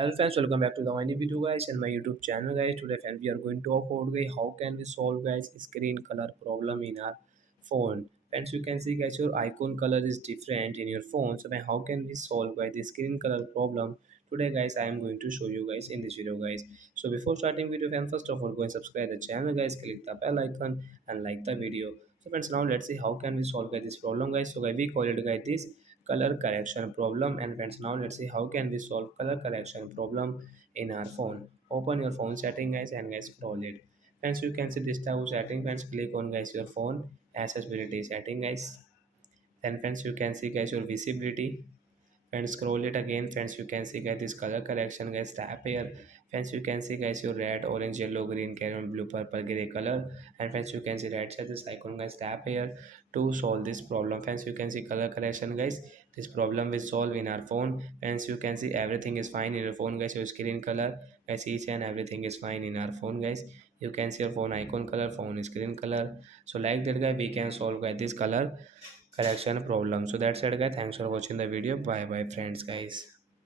Hello friends, welcome back to the new video guys and my YouTube channel guys. Today friends, we are going to talk about guys how can we solve guys screen color problem in our phone. Friends, you can see guys your icon color is different in your phone. So then how can we solve guys the screen color problem? Today guys I am going to show you guys in this video guys. So before starting video friends, first of all go and subscribe the channel guys, click the bell icon and like the video. So friends, now let's see how can we solve guys this problem guys. So guys we call it guys this color correction problem. And friends, now let's see how can we solve color correction problem in our phone. Open your phone setting guys and guys scroll it. Friends, you can see this type of setting. Friends, click on guys your phone accessibility setting guys. Then friends, you can see guys your visibility. Friends, scroll it again. Friends, you can see guys this color correction guys, tap here. Friends, you can see guys your red, orange, yellow, green, caramel, blue, purple, gray color. And friends, you can see right side this icon guys, tap here to solve this problem. Friends, you can see color correction guys, this problem will solve in our phone. Friends, you can see everything is fine in your phone guys. Your screen color guys, each and everything is fine in our phone guys. You can see your phone icon color, phone screen color. So like that guy, we can solve guys this color correction problem. So that's it guys, thanks for watching the video. Bye bye friends guys.